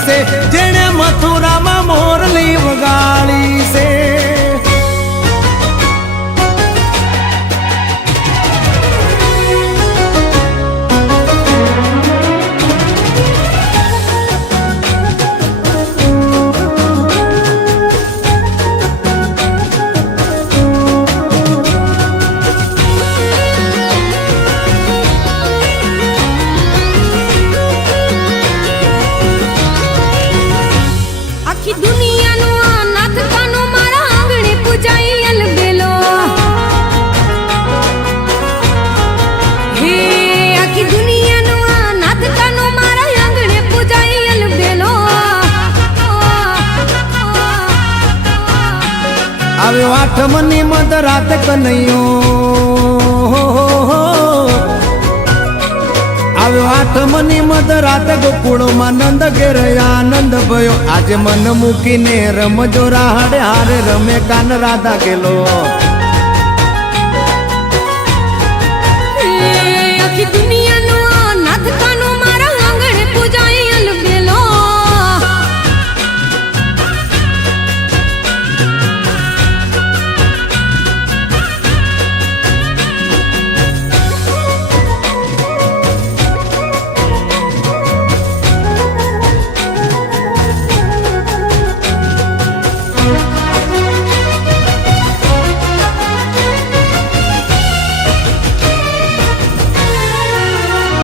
છે જેણે મથુરામાં મોરલી વગાડી છે આવ્યો આઠમની મધરાત કનૈયો આવ્યો આઠમની મધરાત ગોકુળમાં નંદ ઘેર આનંદ ભયો આજે મન મૂકીને રમજો રાહડે હારે રમે કાન રાધા ગેલો આખી દુનિયા